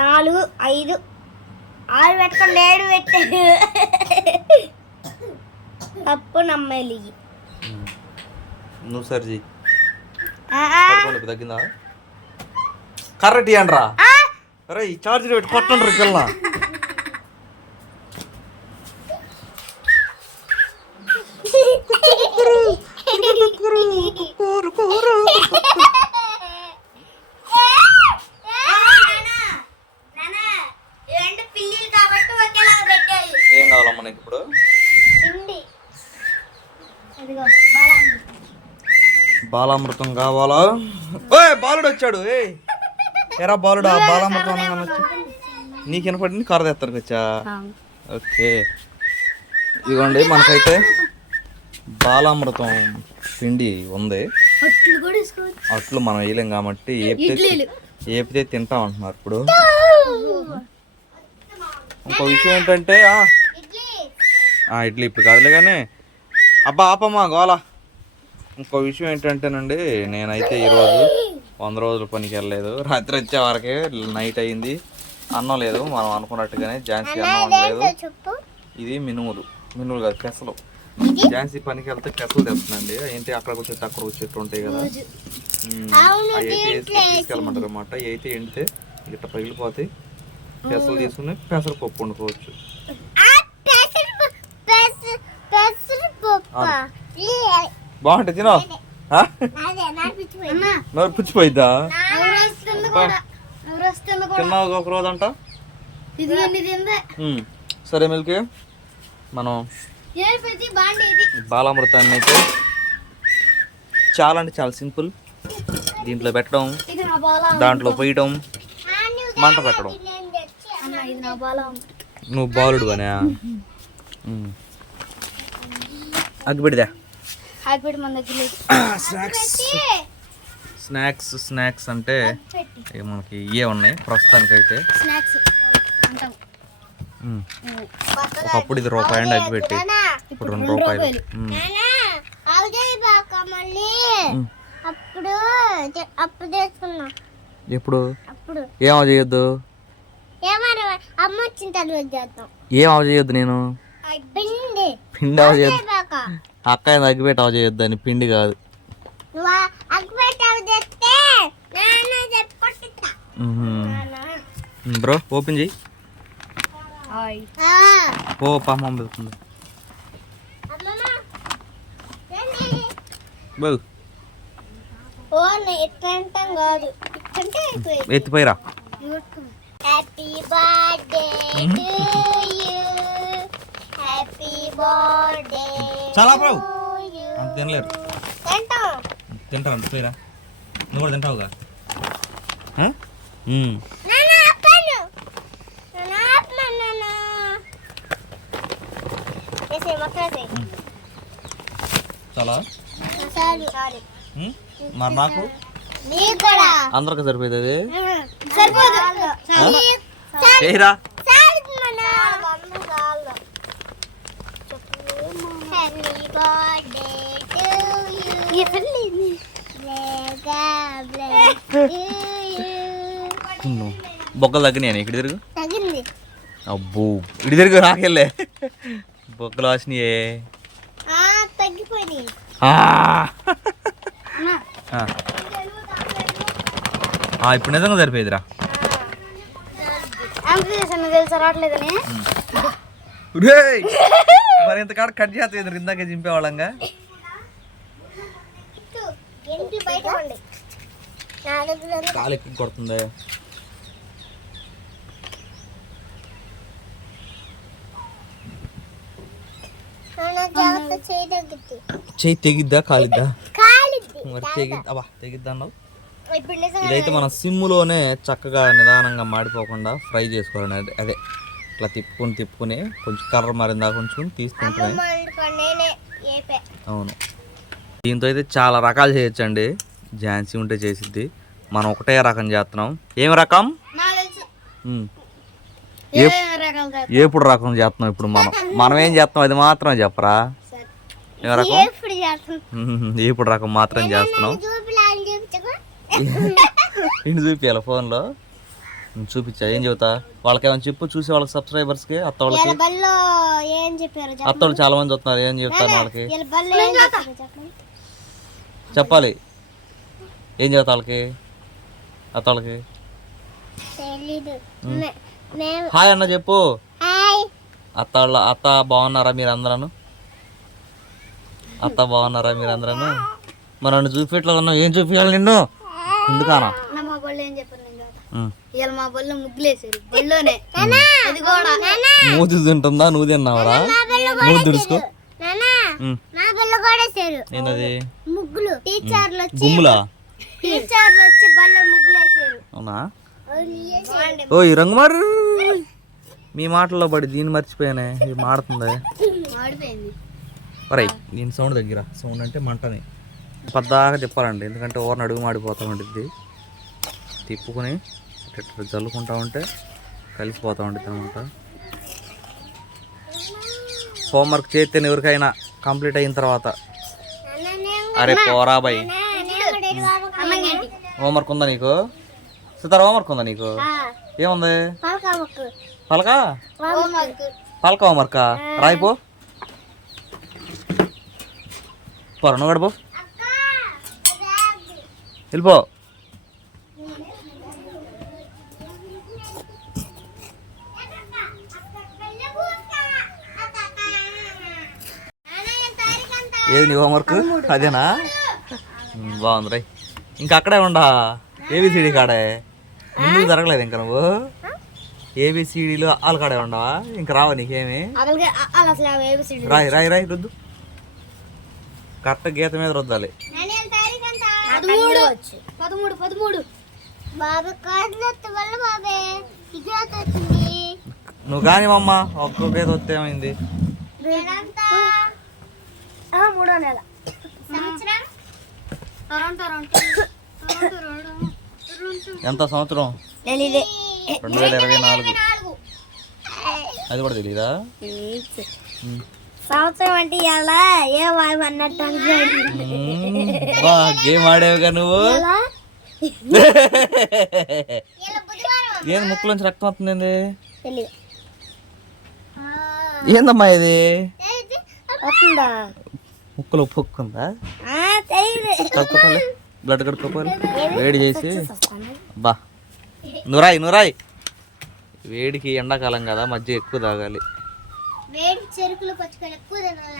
నాలుగు ఐదు. ఆరు పెట్టకుండా ఏడు పెట్టారు తప్పు నమ్మేలి. నువ్వు సరి తగ్గిందా? కర్రెట్ ఇవ్వండి రా ఆ, అరే ఈ చార్జర్ పెట్టి కొట్టండి పిల్ల రెండు పిల్లిలు కాబట్టి ఒకేలా పెట్టాయి ఏం కావాలమ్మా నీకు ఇప్పుడు పిండి అదిగో బాలామృతం. బాలామృతం కావాలా? ఓయ్ బాలుడు వచ్చాడు ఏ ఎరా బాలుడా బాలామృతం వచ్చి నీకు వినపడింది? కర్ర తెత్తరికి వచ్చా? ఓకే. ఇదిగోండి మనకైతే బాలామృతం పిండి ఉంది. అట్లు మనం వేయలేం కాబట్టి ఏపితే ఇడ్లీలు. ఏపితే తింటాం అంటున్నారు ఇప్పుడు. ఇంకో విషయం ఏంటంటే ఇడ్లీ ఇప్పుడు కాదులే కానీ అబ్బా ఆపమ్మా గోలా. ఇంకో విషయం ఏంటంటేనండి నేనైతే ఈరోజు వంద రోజుల పనికి వెళ్ళలేదు. రాత్రి వచ్చే వరకే నైట్ అయింది. అన్నం లేదు మనం అనుకున్నట్టుగానే ఝాన్సీ అన్నం లేదు ఇది మినుములు మినుములు కాదు పెసలు ఝాన్సీ పనికి వెళ్తే పెసలు తెస్తుందండి. ఏంటి అక్కడ వచ్చేట్టు అక్కడ వచ్చేట్టు ఉంటాయి కదా. అవి అయితే తీసుకెళ్ళమంటారు అనమాట అయితే ఎండితే ఇట్లా పగిలిపోతాయి. పెసలు తీసుకుని పెసర పప్పు వండుకోవచ్చు. బాగుంటుంది తినో? నోరు పుచ్చిపోయిద్దా? తిన్నావు ఒక రోజు అంట? సరే మిల్కి. మనం ఏ ప్రతి బాండి ఇది బాలామృతాన్ని అయితే చాలా అంటే చాలా సింపుల్. దీంట్లో పెట్టడం దాంట్లో పోయడం మంట పెట్టడం. అన్న ఇది నా బాల నువ్వు బాలుడు అనే అగ్గిపెడిదా హ్యాపీ మన దగ్గర లేదు స్నాక్స్. స్నాక్స్ స్నాక్స్ అంటే పెట్టి. మనకి ఇవే ఉన్నాయి అంటాం. ఉమ్. ఒకప్పుడు ఇది రూపాయి అండి అగ్గిపెట్టి ఇప్పుడు రెండు రూపాయలు. ఎప్పుడు? అప్పుడు. ఏం అవ చేయొద్దు? ఏమన్నా అమ్మ వచ్చిన తర్వాత చేద్దాం. ఏం అవ చేయొద్దు నేను? పిండి. పిండి అవ చేయొద్దు. అక్క అగ్గిపెట్టి అవ చేయొద్దు అని పిండి కాదు. బ్రో ఓపెన్ చేయి ఆ, ఓ ఇట్లంటే అయిపోయింది. ఎత్తిపోయిరా. హ్యాపీ బర్త్డే చాలా బ్రో యూ అంత తినలేరు. తింటాం తింటారు అంత పోయిరా నువ్వు కూడా తింటావుగా? చాలా? మరి నాకు? అందరికి సరిపోయింది అది? సరిపోదు చాలు చేయరా చాలు నాన్న చాలు హ్యాపీ బర్త్డే టు యూ బొక్కలు తగ్గినాయి ఇక్కడ తిరుగు? అబ్బో ఇటు తిరుగు నాకెళ్ళే. బొక్కలు. ఆ, ఇప్పుడు నిజంగా సరిపోయేదిరా. తెలుసా రావట్లేదని! మరి ఇంత కాడ కట్ చేస్తుంది ఇందాకే చింపేవాళ్ళంగా. కాలు కొడుతుంది. చెయ్యి తెగిద్దా కాలిద్దా? మరి తెగిద్దా అబ్బా తెగిద్దా అన్నావు ఇదైతే మనం సిమ్లోనే చక్కగా నిదానంగా మాడిపోకుండా ఫ్రై చేసుకోవాలి అదే. ఇట్లా తిప్పుకొని తిప్పుకొని కొంచెం కర్ర మారిందా కొంచెం తీసుకుంటున్నాయి అవును. దీంతో అయితే చాలా రకాలు చేయొచ్చండి. ఝాన్సీ ఉంటే చేసిద్ది. మనం ఒకటే రకం చేస్తున్నాం. ఏం రకం. ఏపుడు రకం చేస్తున్నాం ఇప్పుడు మనం. మనం ఏం చేస్తున్నాం? అది మాత్రం చెప్పరా? ఏం రకం? ఎప్పుడు రకం మాత్రం చేస్తున్నాం. ఇంటి చూపించాలి ఫోన్లో? చూపించా ఏం చెబుతా? వాళ్ళకేమైనా చెప్పు చూసి వాళ్ళకి సబ్స్క్రైబర్స్కి అత్త వాళ్ళకి. ఏం చెప్పారు అత్త వాళ్ళు చాలా మంది వస్తున్నారు ఏం చెప్తాను వాళ్ళకి? చెప్పాలి. ఏం చెబుతా వాళ్ళకి? అత్త వాళ్ళకి. హాయ్ అన్న చెప్పు. అత్త వాళ్ళ అత్త బాగున్నారా మీరు అందరూ అత్త బాగున్నారా మీరు అందరూ మరి నన్ను? చూపెట్లా ఉన్నావు ఏం చూపించాలి నిన్ను ఎందుకానా ఇవాళ మా బల్లో ముగ్గులేసారు. బల్లోనే. అది కూడా. మూతి తింటుందా? నువ్వు తిన్నావరా మూతి దుడుచుకో ఉమ్. నా బల్లో కూడా వేసారు ఏంటది ముగ్గులు. టీచర్లు వచ్చి గుమ్ములా? టీచర్లు వచ్చి అవునా? ఓ ఈ రంగు మారు. మీ మాటల్లో పడి దీన్ని మర్చిపోయానే. ఇది మాడుతుంది మాడిపోయింది. ఒరై దీని సౌండ్ దగ్గర. సౌండ్ అంటే మంటని. పద్దాగా తిప్పాలండి ఎందుకంటే ఓరని అడుగు మాడిపోతూ ఉంటుంది తిప్పుకొని ఇట్లా జల్లుకుంటా ఉంటే కలిసిపోతూ ఉంటుంది అనమాట హోంవర్క్ చేస్తే ఎవరికైనా కంప్లీట్ అయిన తర్వాత. అరే పోరా బై అమ్మంగేంటి హోంవర్క్ ఉందా నీకు? సితారా హోంవర్క్ ఉందా నీకు? ఏముంది? పలక పలక? హోంవర్క్ రాయిపో పోరా నువ్వు గడపో వెళ్ళిపో. ఏది నీ హోంవర్క్ అదేనా? బాగుంది రై. ఇంకా అక్కడే ఉండా? ఏబిసిడి కాడే? ముందుకు జరగలేదు ఇంకా నువ్వు? ఏబిసిడీలు వాళ్ళ కాడే ఉండవా? ఇంకా రావా నీకేమి? అలా రాయి రాయి రాయి రుద్దు. కరెక్ట్ గీత మీద రుద్దాలి. పదమూడు. పదమూడు పదమూడు. బాబు కార్డు వల్ల బాబే. ఇది వచ్చింది. నువ్వు కానీ మమ్మ ఒక్క గీత వస్తే ఏమైంది? మూడో నెల. సంవత్సరం? ఎంత సంవత్సరం? తెలీదే. రెండు వేల ఇరవై నాలుగు. అది కూడా తెలీదా? ఉమ్. సంవత్సరం అంటే ఎలా? ఏ వాయు అన్నట్టు బా గేమ్ ఆడేవుగా నువ్వు? ఏంది ముక్కులోంచి రక్తం వస్తుంది తెలియదు ఏందమ్మా ఇది? ముక్కులో పొక్కుందా కడుక్కోపోలే బ్లడ్ కడుక్కోపోలే వేడి చేసి. బా. నురాయి నురాయి. వేడికి ఎండాకాలం కదా మధ్య ఎక్కువ తాగాలి.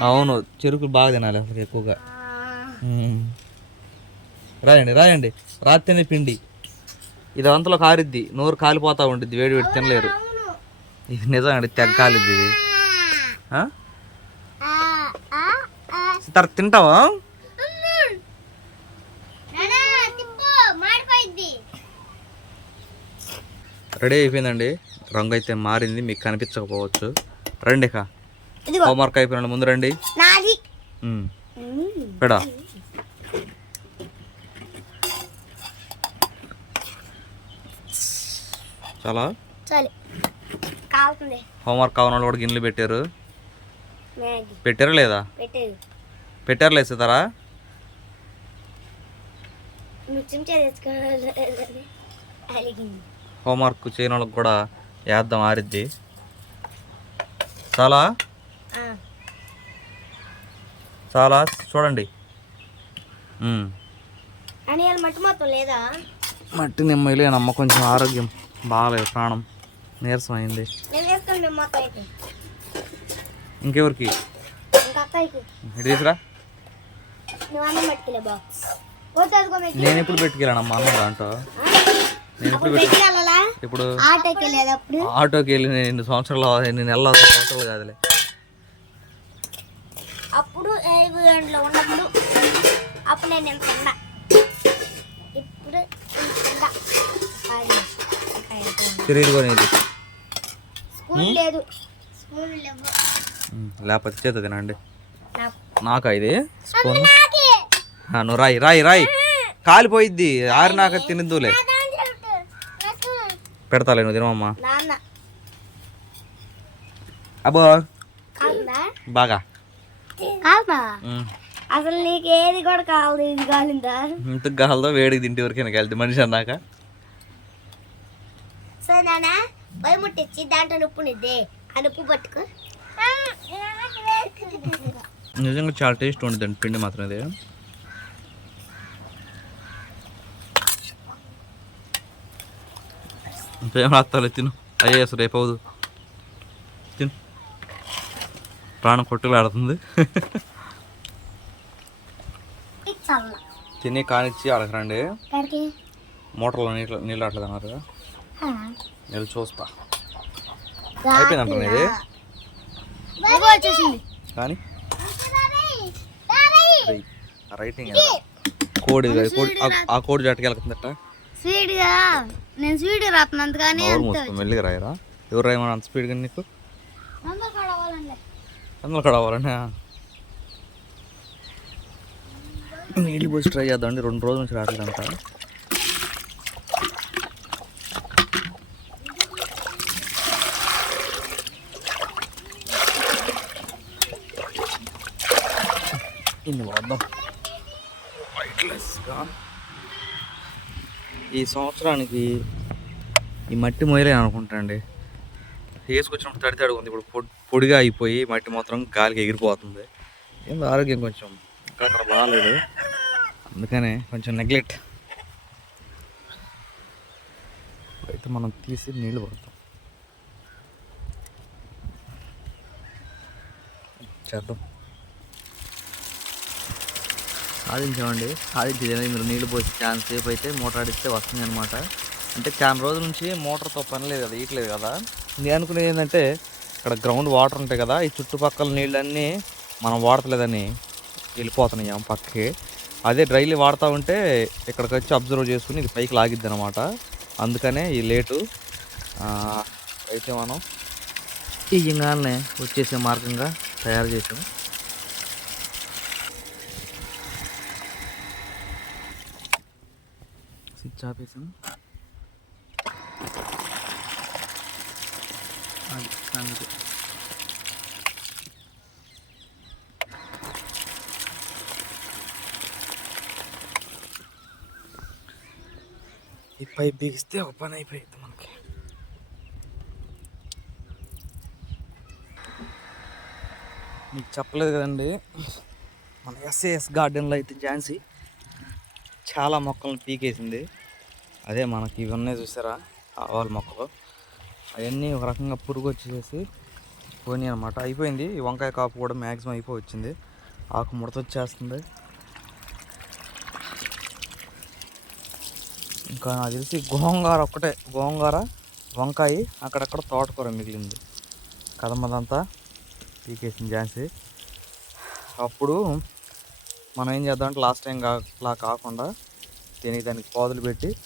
అవును చెరుకులు బాగా తినాలి అసలు ఎక్కువగా. రాయండి రాయండి. రాత్రి పిండి. ఇది అంతలో కారిద్ది. నోరు కాలిపోతా ఉండిద్ది. వేడి వేడి తినలేరు. ఇది నిజం అండి తెగ కాలిద్ది ఇది. సరే తింటావా? రెడీ అయిపోయిందండి. రంగు అయితే మారింది మీకు కనిపించకపోవచ్చు. రండి ఇక. ఇదిగో. హోంవర్క్ అయిపోయిన ముందు రండి. పెడా చాలా? హోంవర్క్ కావాలి కూడా గిన్నెలు పెట్టారు. పెట్టారా లేదా? పెట్టేది పెట్టారు లేదు సీతారా. హోంవర్క్ చేయని వాళ్ళకి కూడా వేద్దాం ఆరిద్ది. చాలా? చాలా? చూడండి. మట్టి నిమ్మలేనమ్మ కొంచెం ఆరోగ్యం బాగాలేదు ప్రాణం నీరసం అయింది. ఇంకెవరికి? ఇటు తీసురా నువ్వు అన్నం పట్టుకెళ్ళే బాక్స్ పోతే అదిగో మెట్టి నేను ఎప్పుడు పెట్టుకెళ్ళానమ్మా అన్నం దాంట్లో? నేను ఎప్పుడు పెట్టు పెట్టుకెళ్ళాలా ఇప్పుడు ఆటోకి వెళ్ళి నేను ఎన్ని సంవత్సరాలు ఎన్ని నెలలు సంవత్సరాలు కాదులే. అప్పుడు ఐదు ఉన్నప్పుడు అప్పుడు నేను ఇప్పుడు. తిరిగి కొనేది లేకపోతే చేత తినండి. నాకు. ఇది? స్పూన్? నువ్వు రాయి రాయి రాయి. కాలిపోయిద్ది. ఆరినాక తినిద్దులే. పెడతాలే నువ్వు తినమ్మా. అబ్బో. బాగా. అసలు నీకు ఏది కూడా కావాలి ఇది కాలిందా? ఇంత గాలతో వేడికి తింటే ఎవరికైనా కలిసి మనిషి అన్నాక? సో నాన్న పొయ్యి ముట్టించి దాంట్లో ఉప్పు నిద్దే. ఆ ఉప్పు పట్టుకో. నిజంగా చాలా టేస్ట్ ఉంటుందండి పిండి మాత్రం ఇది ఇంకేం రాస్తాలే తిను అయ్యేసు రేపు అవదు తిను ప్రాణం కొట్టులాడుతుంది చల్ల తిని కానిచ్చి అడగరండి మోటార్లో నీళ్ళు నీళ్ళు అట్లేదు అన్నారు నేను చూస్తా. ఇది? వచ్చేసింది. కానీ? రైటింగ్? కోడి కోడి ఆ- కోడి జట్టుకి వెళ్తుందట. స్వీట్గా నేను స్వీట్ రాత్నంత కానీ మెల్లిగా రాయరా? ఎవరు రాయమని అంత స్పీడ్గా నీకు? అందులో కడవాలండి. నీళ్ళు పోసి ట్రై చేద్దామండి రెండు రోజుల నుంచి రావట్లేదంట ఇన్ని వద్దాం వైట్లెస్గా ఈ సంవత్సరానికి ఈ మట్టి మొయ్యలే అనుకుంటాండి వేసుకొచ్చినప్పుడు తడి తడి ఉంది. ఇప్పుడు పొడి పొడిగా అయిపోయి మట్టి మాత్రం గాలికి ఎగిరిపోతుంది. ఏందో ఆరోగ్యం కొంచెం అక్కడ బాగాలేదు. అందుకనే కొంచెం నెగ్లెక్ట్. అయితే మనం తీసి నీళ్ళు పడతాం. చేద్దాం. సాధించామండి సాధించేది మీరు నీళ్ళు పోసి ఛాన్స్ సేపు అయితే మోటార్ ఆడిస్తే వస్తుంది అనమాట అంటే చాలా రోజుల నుంచి మోటార్తో పని లేదు కదా ఇయట్లేదు కదా. నేను అనుకునేది ఏంటంటే ఇక్కడ గ్రౌండ్ వాటర్ ఉంటాయి కదా ఈ చుట్టుపక్కల నీళ్ళన్నీ మనం వాడతలేదని వెళ్ళిపోతున్నాయి పక్కకి. అదే డ్రైలీ వాడుతూ ఉంటే ఇక్కడికి వచ్చి అబ్జర్వ్ చేసుకుని ఇది పైకి లాగిద్ది అనమాట అందుకనే ఈ లేటు అయితే మనం ఈ ఇయ్యంగానే వచ్చేసే మార్గంగా తయారు చేసాము స్విచ్ ఆపేసాం అది అందుకే. ఈ పైప్ బిగిస్తే ఒక పని అయిపోయింది మనకి. మీకు చెప్పలేదు కదండి మన ఎస్ఏఎస్ గార్డెన్లో అయితే ఝాన్సీ చాలా మొక్కలను పీకేసింది. అదే మనకి ఇవి చూసారా? ఆవాల మొక్కలు. అవన్నీ ఒక రకంగా పురుగు వచ్చేసి పోయినాయి అనమాట అయిపోయింది. ఈ వంకాయ కాపు కూడా మ్యాక్సిమం అయిపోయి వచ్చింది. ఆకు ముడత వచ్చేస్తుంది. ఇంకా నాకు తెలిసి గోంగార ఒక్కటే. గోంగార వంకాయ అక్కడక్కడ తోటకూర మిగిలింది. కదమ్మదంతా పీకేసింది ఝాన్సీ. అప్పుడు మనం ఏం చేద్దామంటే లాస్ట్ టైం కా కాకుండా దీనికి దానికి పాదులు పెట్టి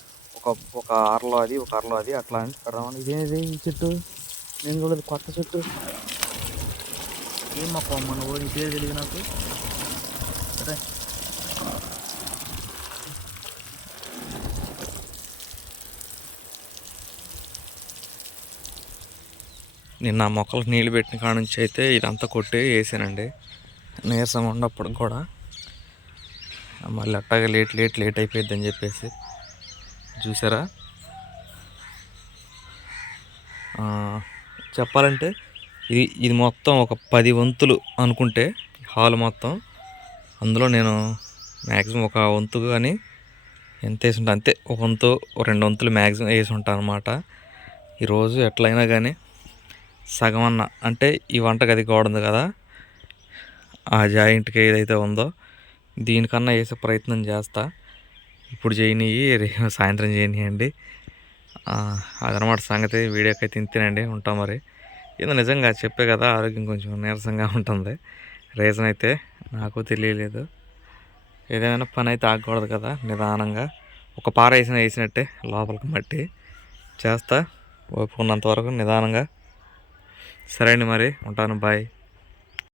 ఒక ఒక అరలో అది ఒక అరలో అది అట్లా అని పెడదామని ఇదేంటి ఈ చెట్టు? నేను చూడలేదు కొత్త చెట్టు. ఏం మొక్క మన ఊరి పేరు తెలియదు నాకు? సరే. నిన్న ఆ మొక్కలకు నీళ్ళు పెట్టిన కాడ నుంచి అయితే ఇదంతా కొట్టి వేసానండి. నీరసం ఉన్నప్పుడు కూడా. మళ్ళీ అట్టాగా లేట్ లేట్ లేట్ అయిపోయింది అని చెప్పేసి. చూసారా? చెప్పాలంటే ఇది ఇది మొత్తం ఒక పది వంతులు అనుకుంటే హాల్ మొత్తం. అందులో నేను మ్యాక్సిమం ఒక వంతు కానీ ఎంత వేసి ఉంటాను అంతే ఒక వంతు రెండు వంతులు మ్యాక్సిమం వేసి ఉంటాను అనమాట ఈరోజు ఎట్లయినా కానీ సగం అన్న అంటే ఈ వంటగది గోడ ఉంది కదా ఆ జాయింట్కి ఏదైతే ఉందో దీనికన్నా వేసే ప్రయత్నం చేస్తా. ఇప్పుడు చేయని రేపు సాయంత్రం చేయనియండి అదనమాట సంగతి. వీడియోకి అయితే ఇంతేనండి ఉంటాం మరి. ఇది నిజంగా చెప్పే కదా ఆరోగ్యం కొంచెం నీరసంగా ఉంటుంది. రీజన్ అయితే నాకు తెలియలేదు. ఏదైనా పని అయితే ఆగకూడదు కదా నిదానంగా. ఒక పార వేసిన వేసినట్టే లోపలికి మట్టి చేస్తా. ఓపుకున్నంత వరకు నిదానంగా. సరే అండి మరి ఉంటాను. బాయ్.